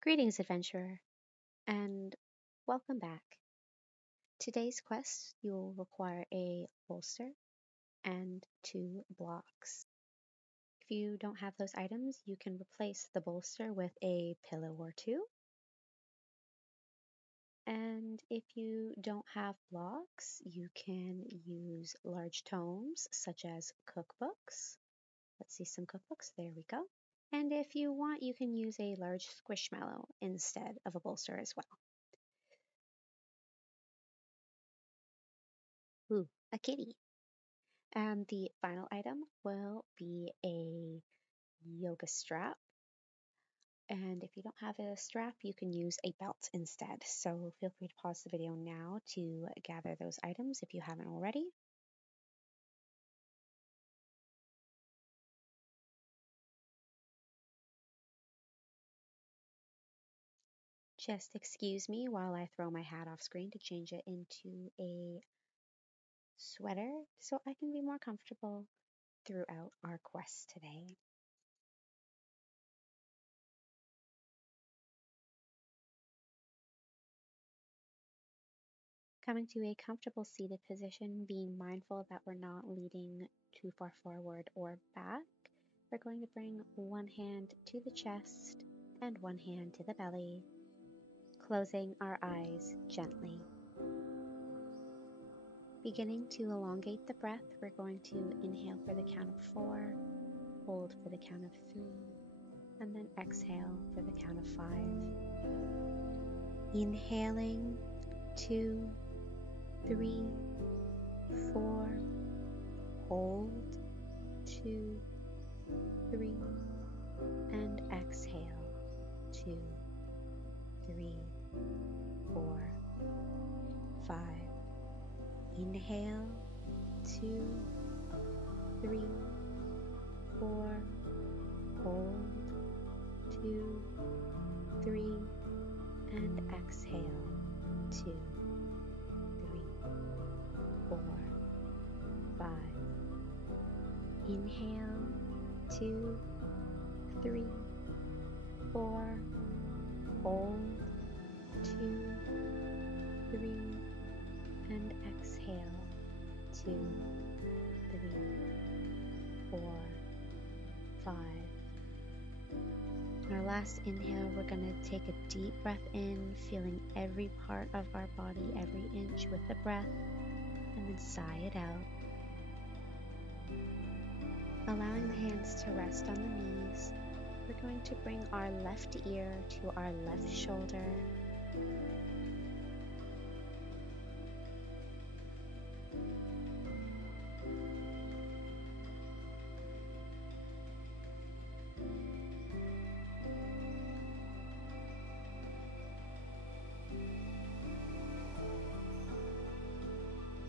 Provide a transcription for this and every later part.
Greetings, adventurer, and welcome back. Today's quest, you'll require a bolster and 2 blocks. If you don't have those items, you can replace the bolster with a pillow or 2. And if you don't have blocks, you can use large tomes such as cookbooks. Let's see some cookbooks. There we go. And if you want, you can use a large squishmallow instead of a bolster as well. Ooh, a kitty. And the final item will be a yoga strap. And if you don't have a strap, you can use a belt instead. So feel free to pause the video now to gather those items if you haven't already. Just excuse me while I throw my hat off screen to change it into a sweater so I can be more comfortable throughout our quest today. Coming to a comfortable seated position, being mindful that we're not leaning too far forward or back. We're going to bring one hand to the chest and one hand to the belly, closing our eyes gently. Beginning to elongate the breath, we're going to inhale for the count of 4, hold for the count of 3, and then exhale for the count of 5. Inhaling 2, 3, 4, hold 2, 3, and exhale 2, 3, 4, 5. Inhale 2, 3, 4, hold 2, 3, and exhale 2, 3, 4, 5. Inhale 2, 3, 4, hold 2, 3, and exhale 2, 3, 4, 5. On our last inhale, we're going to take a deep breath in, feeling every part of our body, every inch with the breath, and then sigh it out. Allowing the hands to rest on the knees, we're going to bring our left ear to our left shoulder.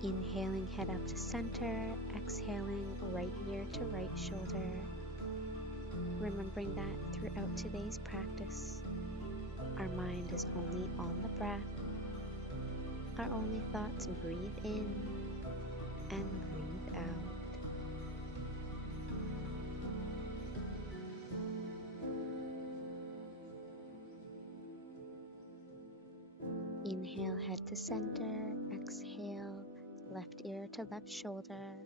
Inhaling, head up to center, exhaling, right ear to right shoulder. Remembering that throughout today's practice, our mind is only on the breath. Our only thoughts breathe in and breathe out. Inhale, head to center, exhale, left ear to left shoulder.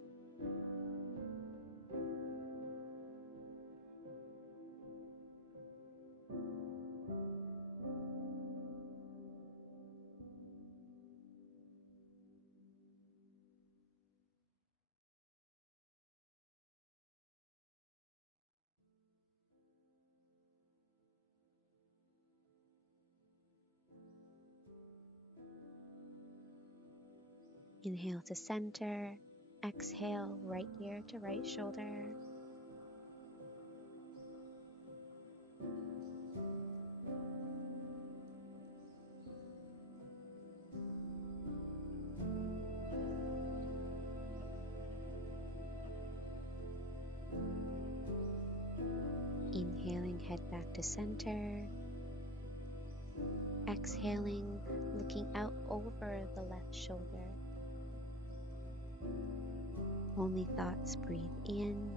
Inhale to center, exhale, right ear to right shoulder. Inhaling, head back to center. Exhaling, looking out over the left shoulder. Only thoughts breathe in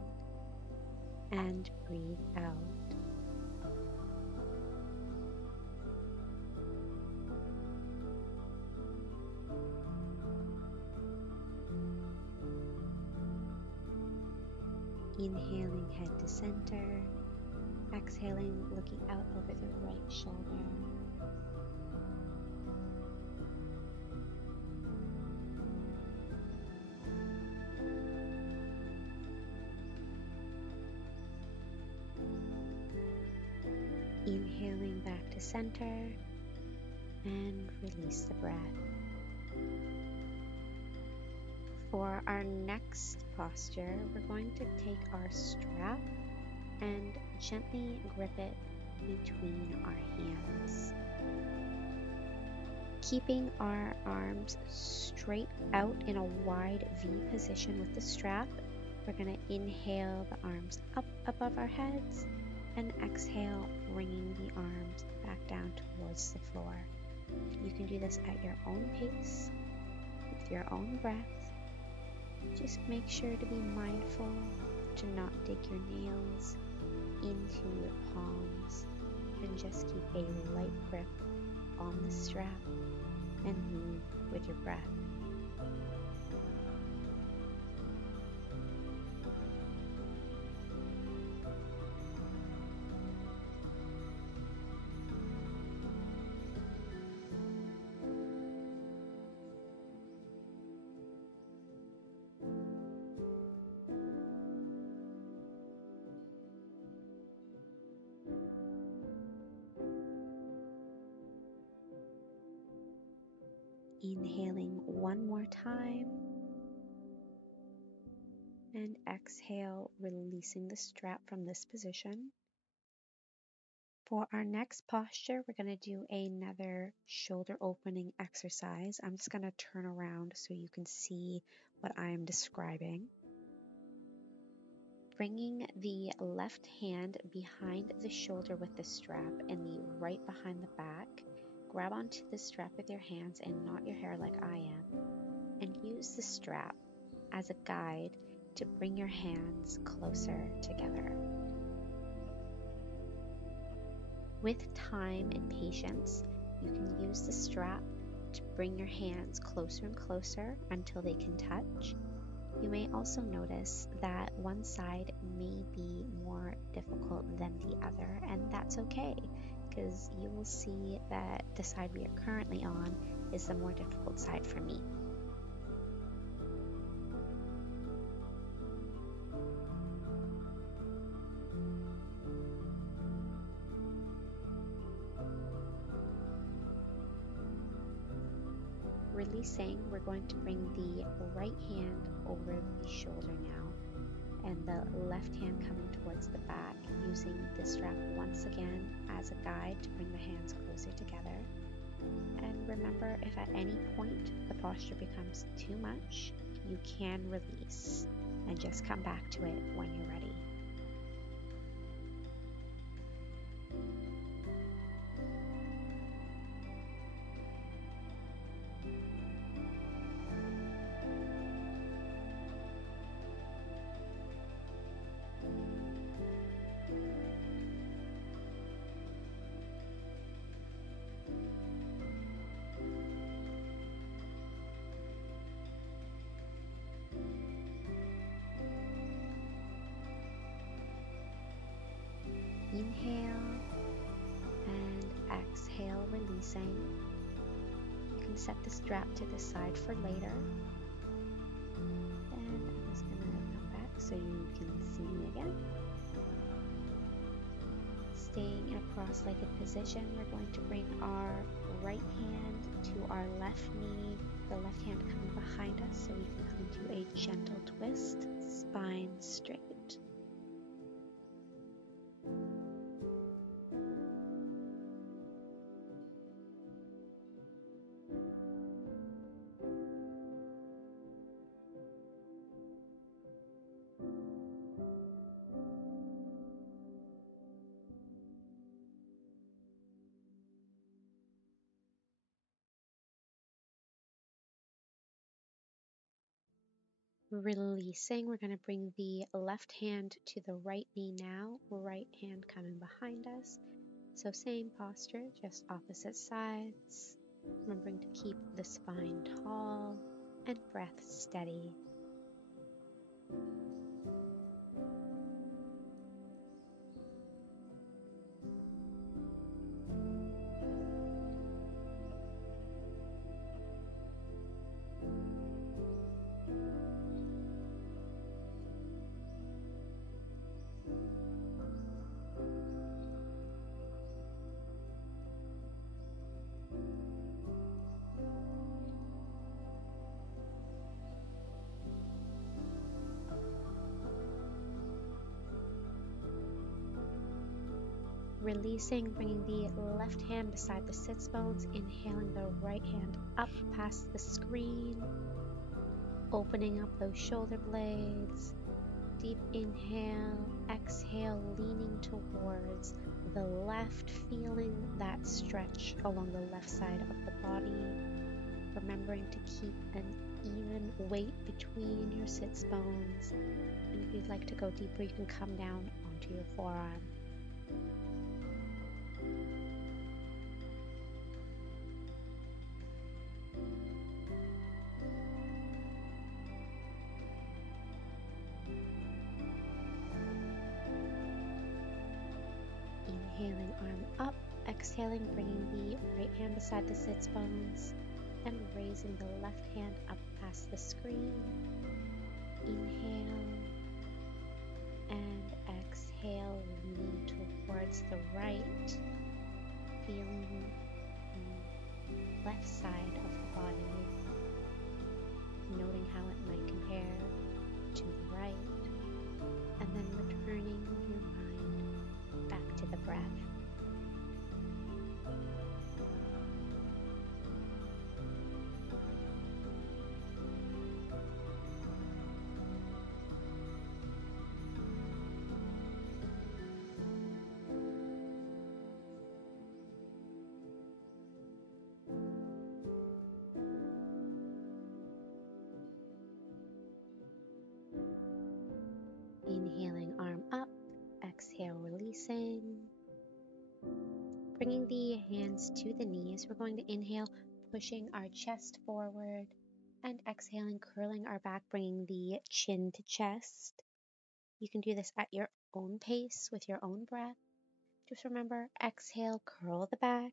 and breathe out. Inhaling head to center, exhaling, looking out over the right shoulder. Inhaling back to center and release the breath. For our next posture, we're going to take our strap and gently grip it between our hands. Keeping our arms straight out in a wide V position with the strap, we're going to inhale the arms up above our heads and exhale, bringing the arms back down towards the floor. You can do this at your own pace, with your own breath. Just make sure to be mindful to not dig your nails into your palms, and just keep a light grip on the strap and move with your breath. Inhaling one more time and exhale, releasing the strap from this position. For our next posture, we're going to do another shoulder opening exercise. I'm just going to turn around so you can see what I'm describing. Bringing the left hand behind the shoulder with the strap and the right behind the back. Grab onto the strap with your hands and knot your hair like I am, and use the strap as a guide to bring your hands closer together. With time and patience, you can use the strap to bring your hands closer and closer until they can touch. You may also notice that one side may be more difficult than the other, and that's okay, because you will see that the side we are currently on is the more difficult side for me. Releasing, we're going to bring the right hand over the shoulder now, and the left hand coming towards the back, using the strap once again as a guide to bring the hands closer together. And remember, if at any point the posture becomes too much, you can release and just come back to it when you're ready. Inhale and exhale, releasing. You can set the strap to the side for later. And I'm just going to come back so you can see me again. Staying in a cross-legged position, we're going to bring our right hand to our left knee, the left hand coming behind us so we can come into a gentle twist, spine straight. Releasing, we're going to bring the left hand to the right knee now, right hand coming behind us. So same posture, just opposite sides. Remembering to keep the spine tall and breath steady. Releasing, bringing the left hand beside the sits bones, inhaling the right hand up past the screen, opening up those shoulder blades. Deep inhale, exhale, leaning towards the left, feeling that stretch along the left side of the body. Remembering to keep an even weight between your sits bones. And if you'd like to go deeper, you can come down onto your forearm. Inhaling, arm up. Exhaling, bringing the right hand beside the sits bones and raising the left hand up past the screen. Inhale and exhale, leaning towards the right, feeling the left side of the body, noting how it might compare to the right, and then returning your mind back to the breath. Inhaling, arm up. Exhale, releasing. Bringing the hands to the knees, we're going to inhale, pushing our chest forward, and exhaling, curling our back, bringing the chin to chest. You can do this at your own pace with your own breath. Just remember, exhale, curl the back.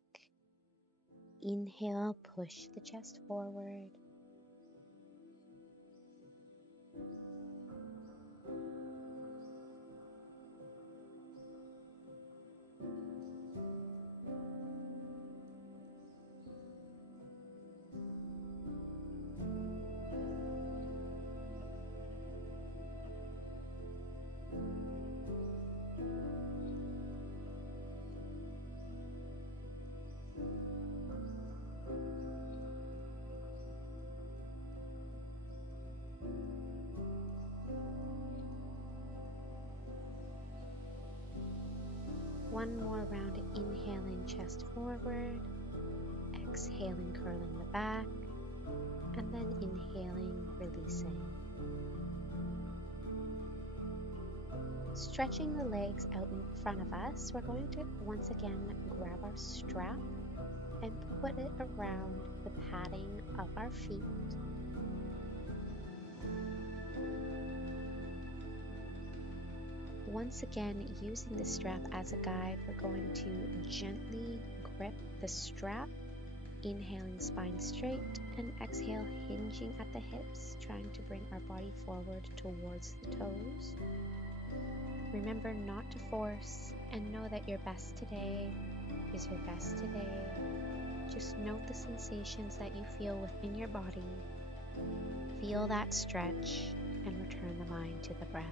Inhale, push the chest forward. One more round, inhaling, chest forward, exhaling, curling the back, and then inhaling, releasing. Stretching the legs out in front of us, we're going to once again grab our strap and put it around the padding of our feet. Once again, using the strap as a guide, we're going to gently grip the strap, inhaling spine straight, and exhale, hinging at the hips, trying to bring our body forward towards the toes. Remember not to force, and know that your best today is your best today. Just note the sensations that you feel within your body. Feel that stretch, and return the mind to the breath.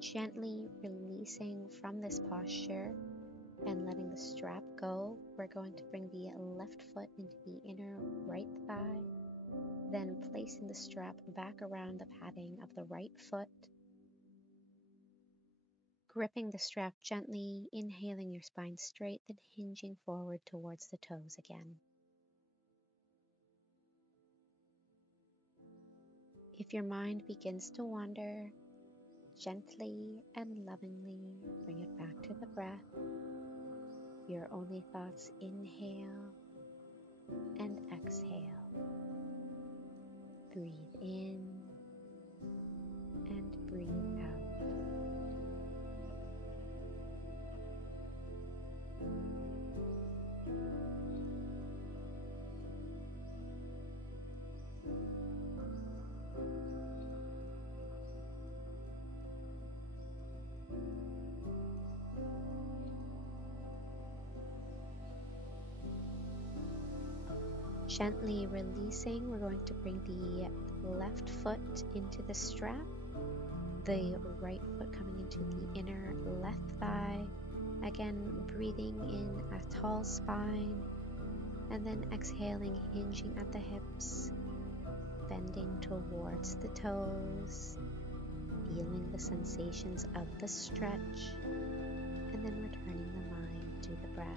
Gently releasing from this posture and letting the strap go, we're going to bring the left foot into the inner right thigh, then placing the strap back around the padding of the right foot, gripping the strap gently, inhaling your spine straight, then hinging forward towards the toes again. If your mind begins to wander, Gently and lovingly bring it back to the breath. Your only thoughts inhale and exhale. Breathe in and breathe out. Gently releasing, we're going to bring the left foot into the strap, the right foot coming into the inner left thigh. Again, breathing in a tall spine, and then exhaling, hinging at the hips, bending towards the toes, feeling the sensations of the stretch, and then returning the mind to the breath.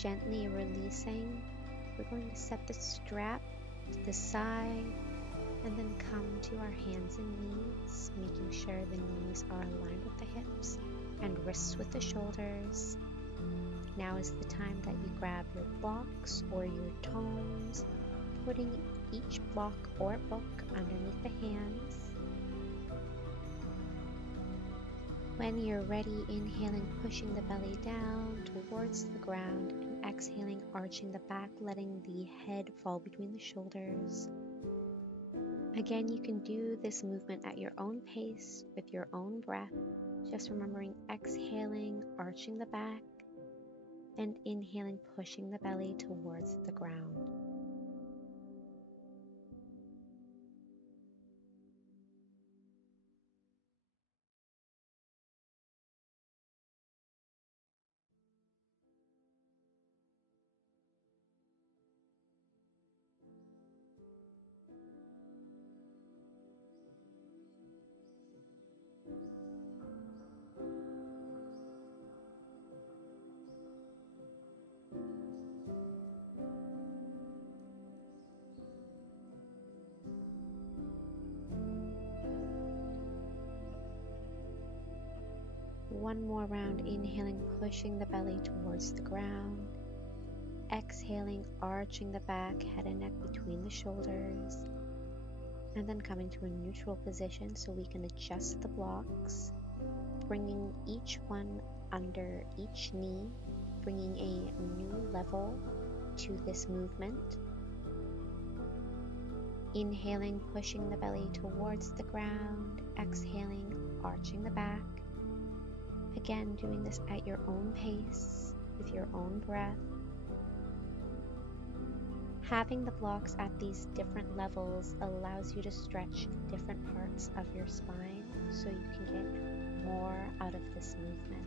Gently releasing, we're going to set the strap to the side and then come to our hands and knees, making sure the knees are aligned with the hips and wrists with the shoulders. Now is the time that you grab your blocks or your tomes, putting each block or book underneath the hands. When you're ready, inhaling, pushing the belly down towards the ground, and exhaling, arching the back, letting the head fall between the shoulders. Again, you can do this movement at your own pace with your own breath, just remembering exhaling, arching the back, and inhaling, pushing the belly towards the ground. One more round, inhaling, pushing the belly towards the ground. Exhaling, arching the back, head and neck between the shoulders. And then coming to a neutral position so we can adjust the blocks, bringing each one under each knee, bringing a new level to this movement. Inhaling, pushing the belly towards the ground. Exhaling, arching the back. Again, doing this at your own pace, with your own breath. Having the blocks at these different levels allows you to stretch different parts of your spine so you can get more out of this movement.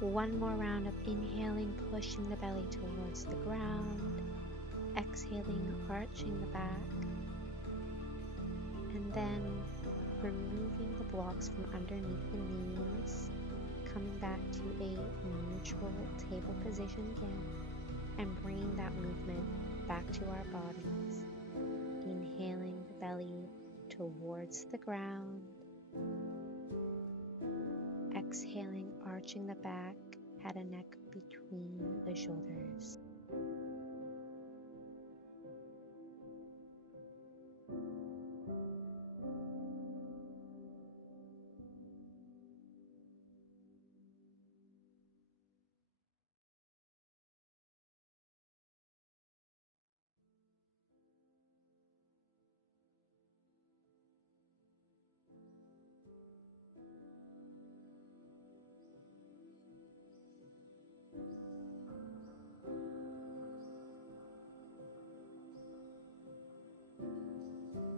One more round of inhaling, pushing the belly towards the ground. Exhaling, arching the back. And then removing the blocks from underneath the knees. Coming back to a neutral table position again. and bringing that movement back to our bodies. Inhaling the belly towards the ground. Exhaling, arching the back, head and neck between the shoulders.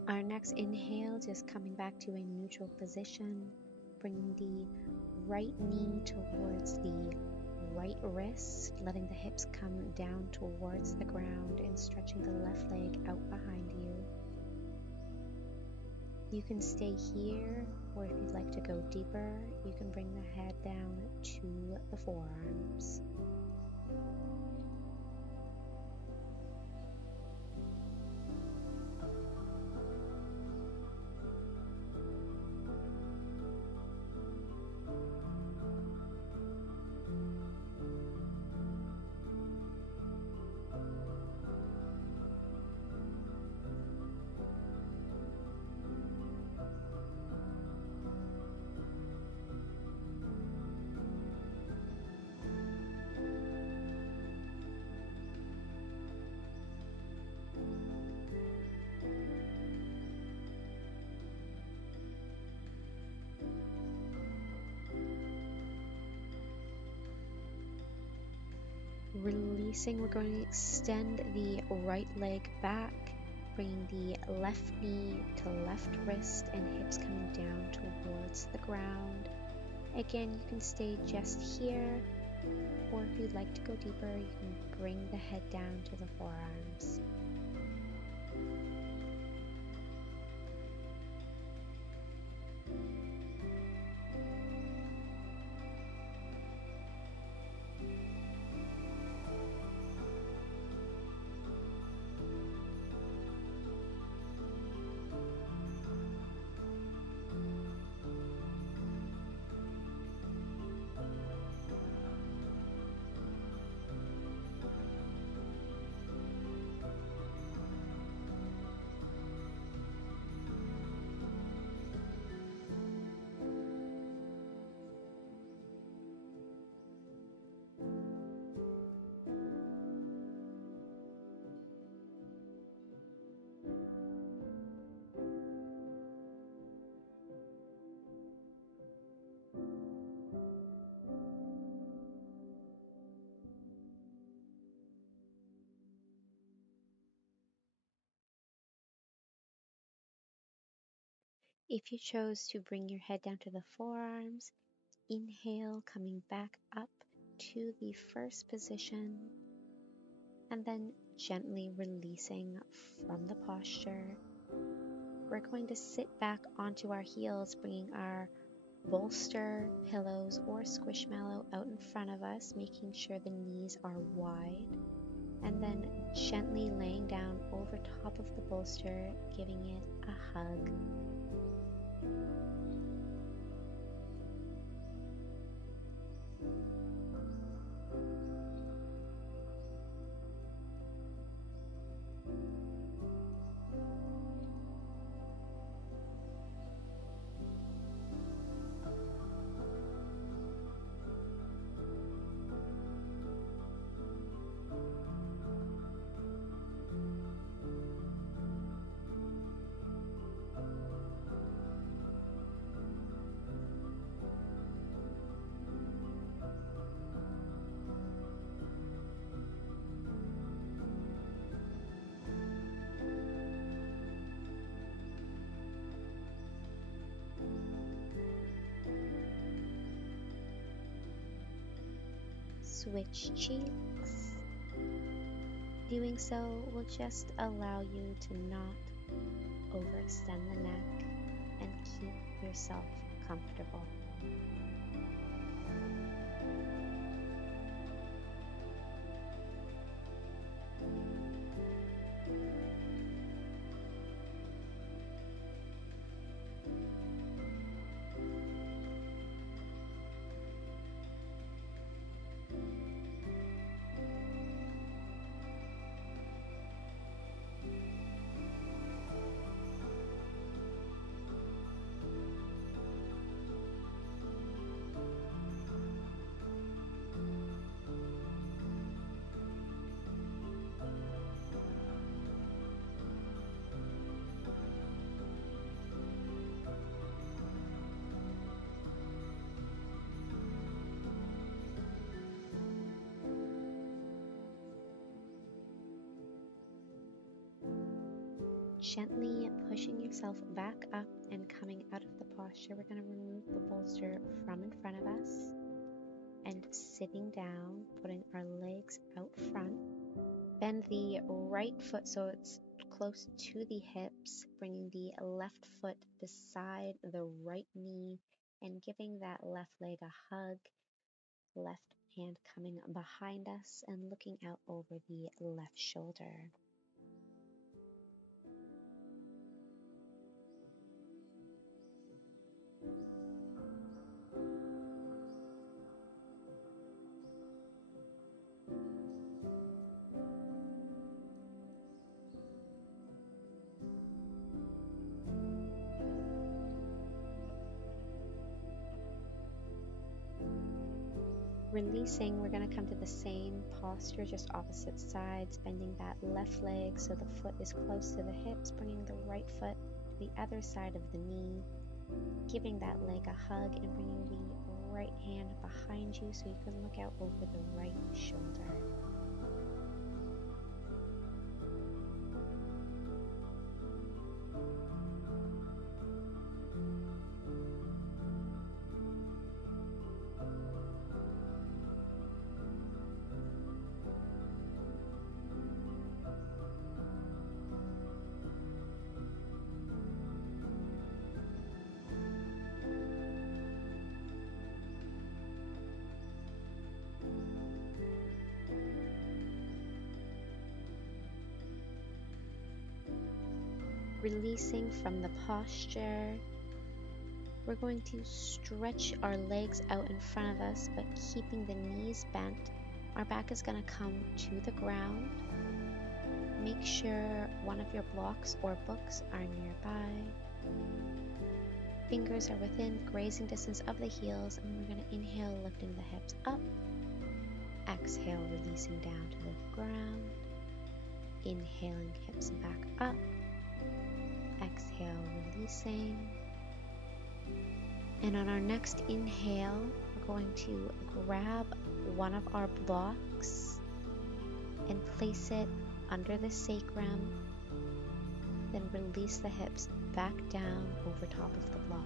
Our next inhale, just coming back to a neutral position, bringing the right knee towards the right wrist, letting the hips come down towards the ground and stretching the left leg out behind you. You can stay here, or if you'd like to go deeper, you can bring the head down to the forearms. Releasing, we're going to extend the right leg back, bringing the left knee to left wrist and hips coming down towards the ground. Again, you can stay just here, or if you'd like to go deeper, you can bring the head down to the forearms. If you chose to bring your head down to the forearms, inhale, coming back up to the first position, and then gently releasing from the posture. We're going to sit back onto our heels, bringing our bolster, pillows, or squishmallow out in front of us, making sure the knees are wide, and then gently laying down over top of the bolster, giving it a hug. Switch cheeks. Doing so will just allow you to not overextend the neck and keep yourself comfortable. Gently pushing yourself back up and coming out of the posture, we're going to remove the bolster from in front of us and sitting down, putting our legs out front. Bend the right foot so it's close to the hips, bringing the left foot beside the right knee and giving that left leg a hug. Left hand coming behind us and looking out over the left shoulder. Releasing, we're going to come to the same posture, just opposite sides, bending that left leg so the foot is close to the hips, bringing the right foot to the other side of the knee, giving that leg a hug and bringing the right hand behind you so you can look out over the right shoulder. Releasing from the posture, we're going to stretch our legs out in front of us, but keeping the knees bent. Our back is going to come to the ground. Make sure one of your blocks or books are nearby. Fingers are within grazing distance of the heels, and we're going to inhale, lifting the hips up. Exhale, releasing down to the ground. Inhaling, hips back up. Exhale, releasing. And on our next inhale, we're going to grab one of our blocks and place it under the sacrum. Then release the hips back down over top of the block.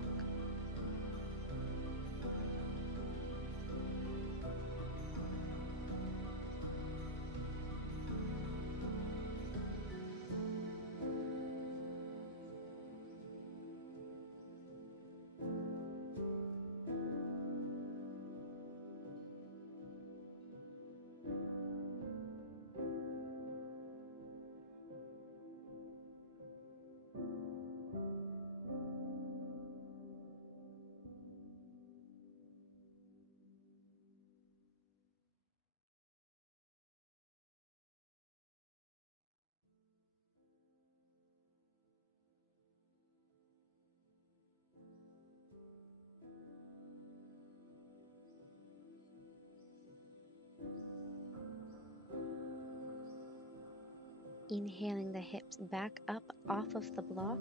Inhaling the hips back up off of the block,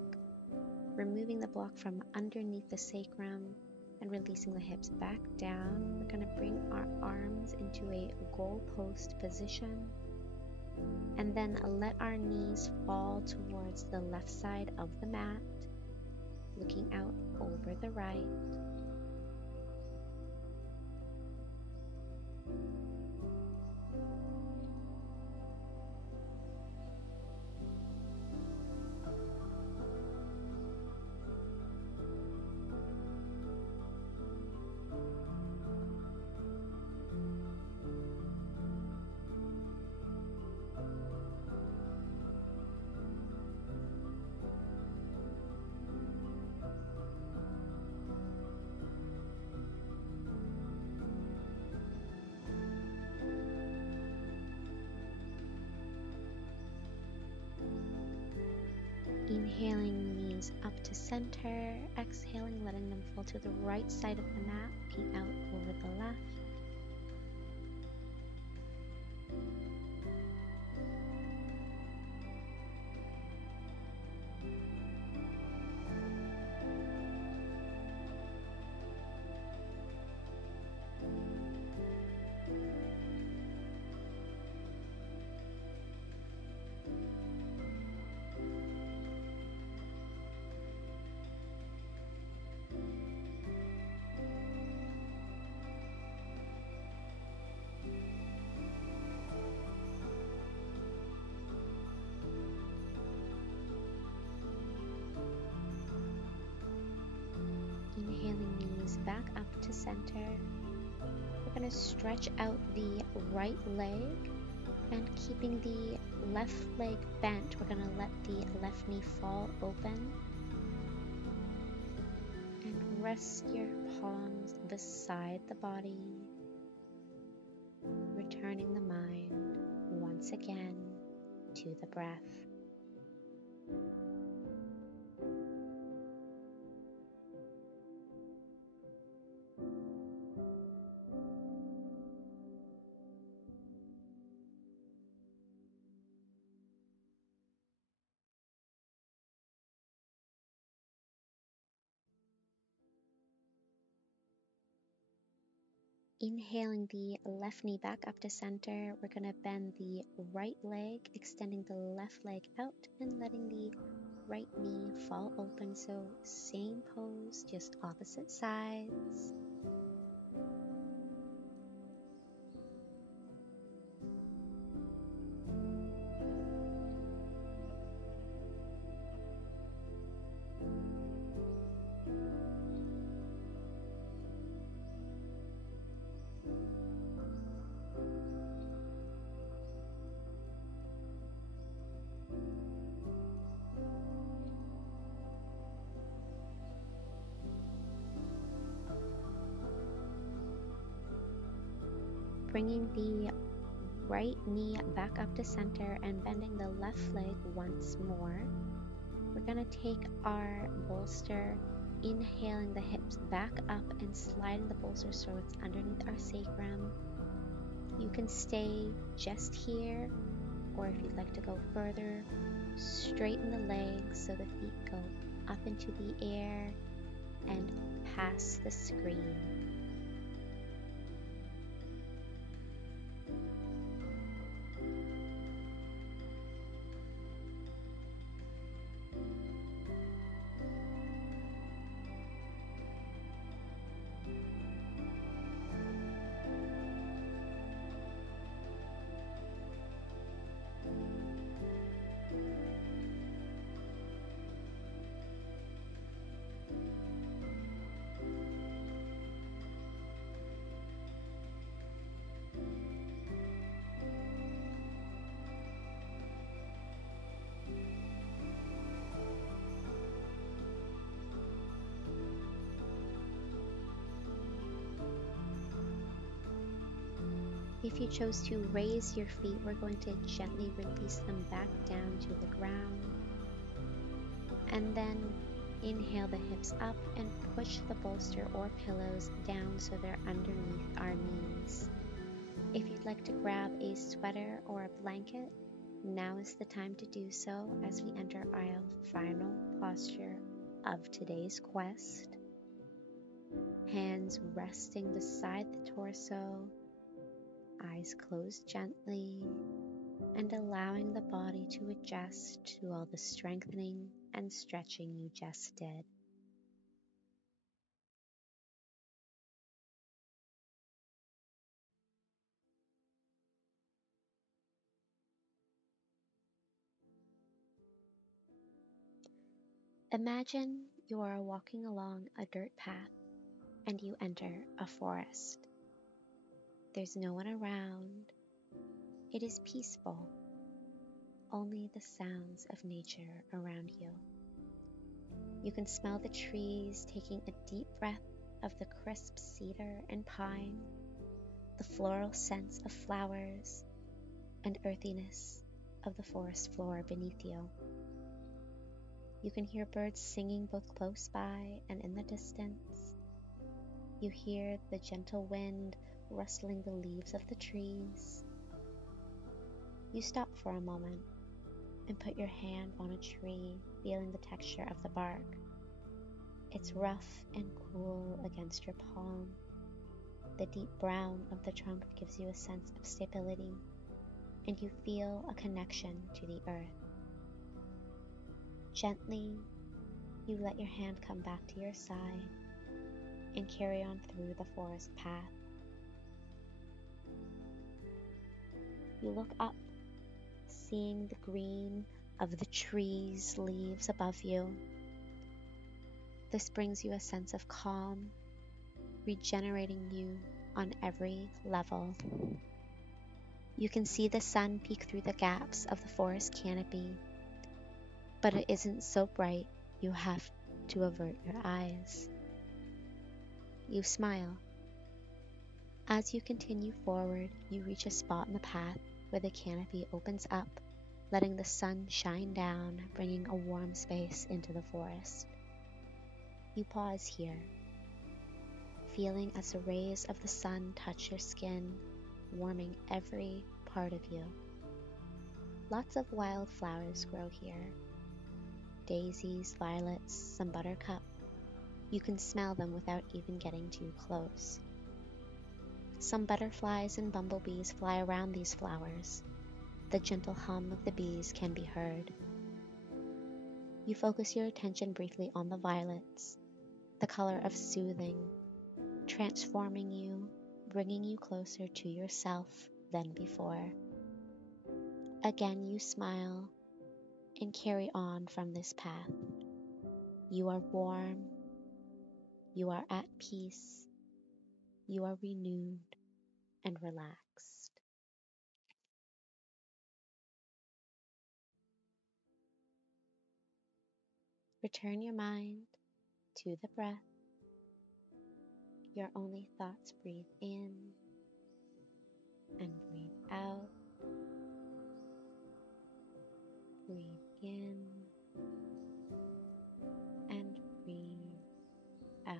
removing the block from underneath the sacrum and releasing the hips back down. We're going to bring our arms into a goalpost position and then let our knees fall towards the left side of the mat, looking out over the right. Inhaling knees up to center, exhaling, letting them fall to the right side of the mat, looking out over the left. back up to center. We're going to stretch out the right leg, and keeping the left leg bent, we're going to let the left knee fall open. And rest your palms beside the body, returning the mind once again to the breath. Inhaling the left knee back up to center, we're going to bend the right leg, extending the left leg out and letting the right knee fall open. So same pose, just opposite sides. Bringing the right knee back up to center and bending the left leg once more. We're going to take our bolster, inhaling the hips back up and sliding the bolster so it's underneath our sacrum. You can stay just here, or if you'd like to go further, straighten the legs so the feet go up into the air and past the screen. If you chose to raise your feet, we're going to gently release them back down to the ground. And then inhale the hips up and push the bolster or pillows down so they're underneath our knees. If you'd like to grab a sweater or a blanket, now is the time to do so as we enter our final posture of today's quest. Hands resting beside the torso, eyes closed gently, and allowing the body to adjust to all the strengthening and stretching you just did. Imagine you are walking along a dirt path and you enter a forest. There's no one around. It is peaceful. Only the sounds of nature around you. You can smell the trees, taking a deep breath of the crisp cedar and pine, the floral scents of flowers, and earthiness of the forest floor beneath you. You can hear birds singing both close by and in the distance. You hear the gentle wind rustling the leaves of the trees. You stop for a moment and put your hand on a tree, feeling the texture of the bark. It's rough and cool against your palm. The deep brown of the trunk gives you a sense of stability, and you feel a connection to the earth. Gently, you let your hand come back to your side and carry on through the forest path. You look up, seeing the green of the trees' leaves above you. This brings you a sense of calm regenerating you on every level. You can see the sun peek through the gaps of the forest canopy, but it isn't so bright you have to avert your eyes. You smile. As you continue forward, you reach a spot in the path where the canopy opens up, letting the sun shine down, bringing a warm space into the forest. You pause here, feeling as the rays of the sun touch your skin, warming every part of you. Lots of wildflowers grow here. Daisies, violets, some buttercup. You can smell them without even getting too close. Some butterflies and bumblebees fly around these flowers. The gentle hum of the bees can be heard. You focus your attention briefly on the violets, the color of soothing, transforming you, bringing you closer to yourself than before. Again, you smile and carry on from this path. You are warm, you are at peace, you are renewed and relaxed. Return your mind to the breath. Your only thoughts breathe in and breathe out. Breathe in and breathe out.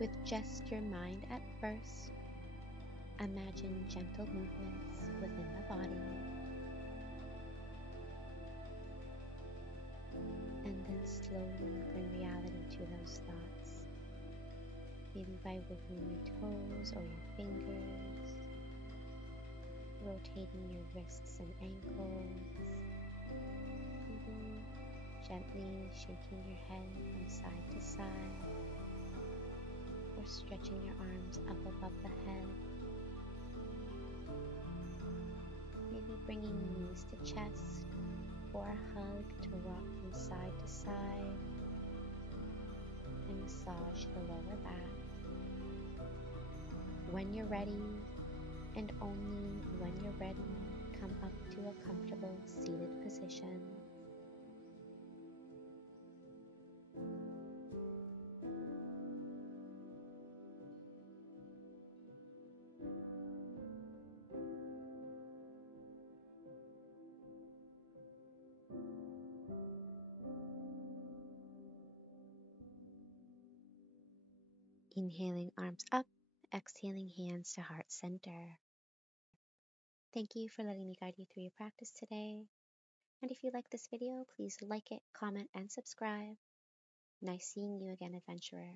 With just your mind at first, imagine gentle movements within the body, and then slowly bring reality to those thoughts, maybe by wiggling your toes or your fingers, rotating your wrists and ankles, maybe gently shaking your head from side to side, or stretching your arms up above the head, maybe bringing the knees to chest, or a hug to rock from side to side and massage the lower back. When you're ready, and only when you're ready, come up to a comfortable seated position. Inhaling arms up, exhaling hands to heart center. Thank you for letting me guide you through your practice today. And if you like this video, please like it, comment, and subscribe. Nice seeing you again, adventurer.